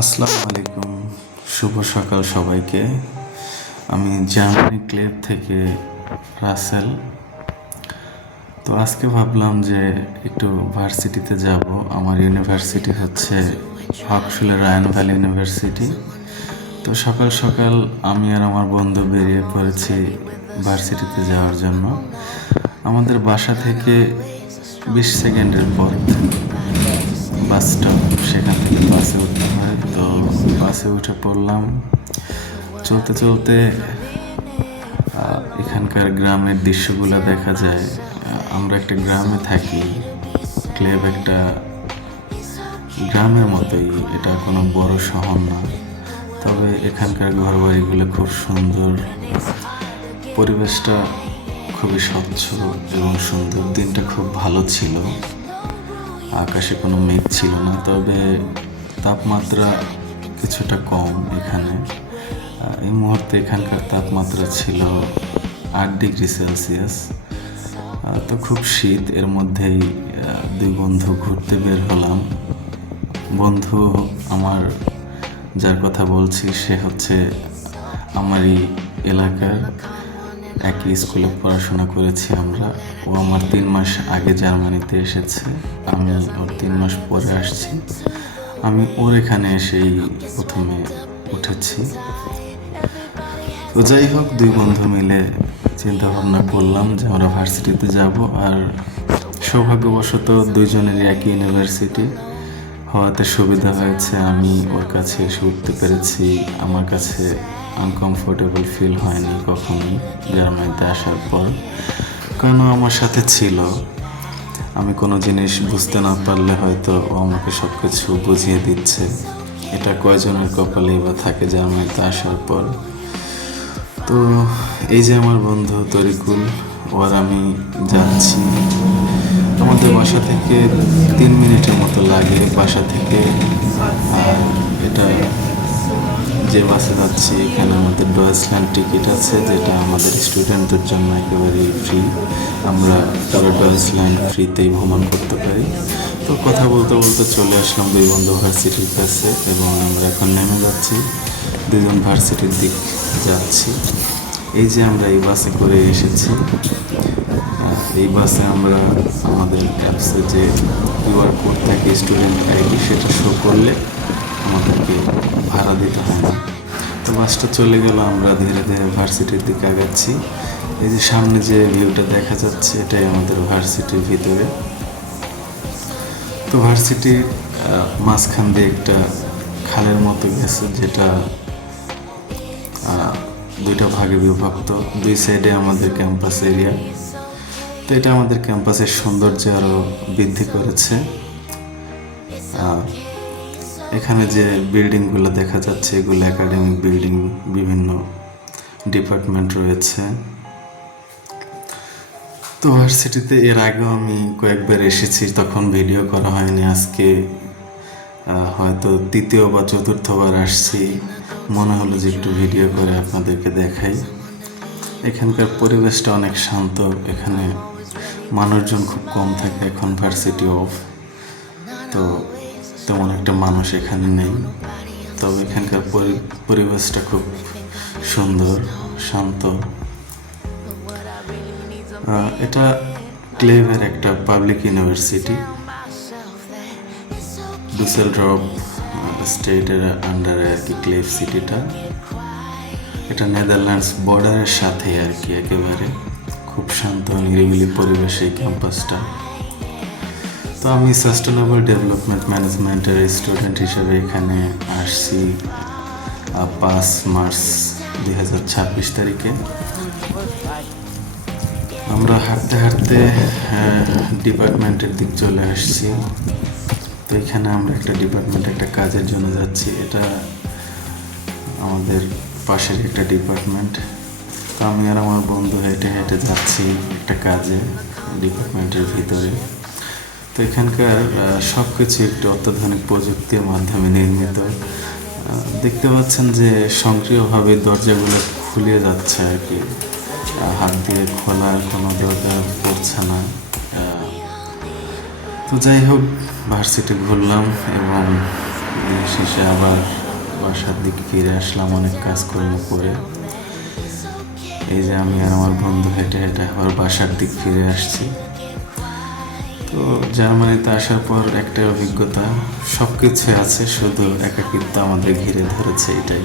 আসসালামু আলাইকুম, শুভ সকাল সবাইকে। আমি জার্মানি ক্লেভ থেকে রাসেল। তো আজকে ভাবলাম যে একটু ভার্সিটিতে যাব। আমার ইউনিভার্সিটি হচ্ছে হকশুলে রায়ানভাল ইউনিভার্সিটি। তো সকাল সকাল আমি আর আমার বন্ধু বেরিয়ে পড়েছি ভার্সিটিতে যাওয়ার জন্য। আমাদের বাসা থেকে 20 সেকেন্ডের পথ বাস স্টপ, সেখান থেকে বাসে উঠতে হয়। তো বাসে উঠে পড়লাম। চলতে চলতে এখানকার গ্রামের দৃশ্যগুলো দেখা যায়। আমরা একটা গ্রামে থাকি, ক্লেভ একটা গ্রামের মতোই, এটা কোনো বড় শহর না। তবে এখানকার ঘরবাড়িগুলো খুব সুন্দর, পরিবেশটা খুবই স্বচ্ছ এবং সুন্দর। দিনটা খুব ভালো ছিল, আকাশে কোনো মেঘ ছিল না, তবে তাপমাত্রা কিছুটা কম এখানে। এই মুহূর্তে এখানকার তাপমাত্রা ছিল 8 ডিগ্রি সেলসিয়াস। তো খুব শীত। এর মধ্যেই দুই বন্ধু ঘুরতে বের হলাম। বন্ধু আমার, যার কথা বলছি, সে হচ্ছে আমারই এলাকার, একই স্কুলে পড়াশোনা করেছি আমরা। ও আমার 3 মাস আগে জার্মানিতে এসেছে, আমি ওর 3 মাস পরে আসছি। আমি ওর এখানে এসেই প্রথমে উঠেছি। তো যাই হোক, দুই বন্ধু মিলে চিন্তা ভাবনা করলাম যে আমরা ভার্সিটিতে যাব। আর সৌভাগ্যবশত দুইজনেরই একই ইউনিভার্সিটি হওয়াতে সুবিধা হয়েছে। আমি ওর কাছে এসে উঠতে পেরেছি। আমার কাছে আনকমফোর্টেবল ফিল হয়নি কখনোই জার্মানিতে আসার পর, কারণ আমার সাথে ছিল। আমি কোনো জিনিস বুঝতে না পারলে হয়তো ও আমাকে সব কিছু বুঝিয়ে দিচ্ছে। এটা কয়জনের কপালেই বা থাকে জার্মানিতে আসার পর। তো এই যে আমার বন্ধু তরিকুল, ওর আমি যাচ্ছি। আমাদের বাসা থেকে 3 মিনিটের মতো লাগে বাসা থেকে। আর এটা যে বাসে যাচ্ছি, এখানে আমাদের ডয়েচল্যান্ড টিকিট আছে, যেটা আমাদের স্টুডেন্টদের জন্য একেবারেই ফ্রি। আমরা পুরো ডয়েচল্যান্ড ফ্রিতেই ভ্রমণ করতে পারি। তো কথা বলতে বলতে চলে আসলাম দুই বন্ধু ভার্সিটির কাছে, এবং আমরা এখন নেমে যাচ্ছি, দুজন ভার্সিটির দিক যাচ্ছি। এই যে আমরা এই বাসে করে এসেছি। এই বাসে আমরা আমাদের অ্যাপসে যে কিউআর কোড থাকে, স্টুডেন্ট আইডি, সেটা শো করলে আমাদেরকে ভাড়া দিতে হয় না। তো বাসটা চলে গেল, আমরা ধীরে ধীরে ভার্সিটির দিকে আগাচ্ছি। এই যে সামনে যে ভিউটা দেখা যাচ্ছে, এটাই আমাদের ভার্সিটির ভিতরে। তো ভার্সিটির মাঝখান দিয়ে একটা খালের মতো গেছে, যেটা দুইটা ভাগে বিভক্ত। দুই সাইডে আমাদের ক্যাম্পাস এরিয়া। তো এটা আমাদের ক্যাম্পাসের সৌন্দর্য আরও বৃদ্ধি করেছে। এখানে যে বিল্ডিংগুলো দেখা যাচ্ছে, এগুলো একাডেমিক বিল্ডিং, বিভিন্ন ডিপার্টমেন্ট রয়েছে। তো ভার্সিটিতে এর আগেও আমি কয়েকবার এসেছি, তখন ভিডিও করা হয়নি। আজকে হয়তো তৃতীয় বা চতুর্থবার আসছি। মনে হলো যে একটু ভিডিও করে আপনাদেরকে দেখাই। এখানকার পরিবেশটা অনেক শান্ত, এখানে মানুষজন খুব কম থাকে। এখন ভার্সিটি অফ, তো তেমন একটা মানুষ এখানে নেই। তবে এখানকার পরিবেশটা খুব সুন্দর, শান্ত। এটা ক্লেভের একটা পাবলিক ইউনিভার্সিটি, ডুসেলডর্ফ স্টেটের আন্ডারে আর কি ক্লেভ সিটিটা। এটা নেদারল্যান্ডস বর্ডারের সাথে আর কি, একেবারে খুব শান্ত নিরিবিলি পরিবেশ এই ক্যাম্পাসটা। তো আমি সাস্টেনেবল ডেভেলপমেন্ট ম্যানেজমেন্টের স্টুডেন্ট হিসেবে এখানে আসছি 5 মার্চ 2026 তারিখে। আমরা হাঁটতে হাঁটতে ডিপার্টমেন্টের দিক চলে আসছি। তো এখানে আমরা একটা ডিপার্টমেন্ট, একটা কাজের জন্য যাচ্ছি। এটা আমাদের পাশের একটা ডিপার্টমেন্ট। তো আমি আর আমার বন্ধু হেঁটে হেঁটে যাচ্ছি একটা কাজে ডিপার্টমেন্টের ভিতরে। তো এখানকার সব কিছু একটু অত্যাধুনিক প্রযুক্তির মাধ্যমে নির্মিত। দেখতে পাচ্ছেন যে সক্রিয়ভাবে দরজাগুলো খুলে যাচ্ছে আর কি, হাত দিয়ে খোলার কোনো দরকার পড়ছে না। তো যাই হোক, ভার্সিটি ঘুরলাম এবং শেষে আবার বাসার দিকে ফিরে আসলাম অনেক কাজকর্ম করে। এই যে আমি আর আমার বন্ধু হেঁটে হেঁটে আবার বাসার দিক ফিরে আসছি। তো জার্মানিতে আসার পর একটাই অভিজ্ঞতা, সব কিছু আছে, শুধু একাকিত্ব আমাদের ঘিরে ধরেছে, এটাই।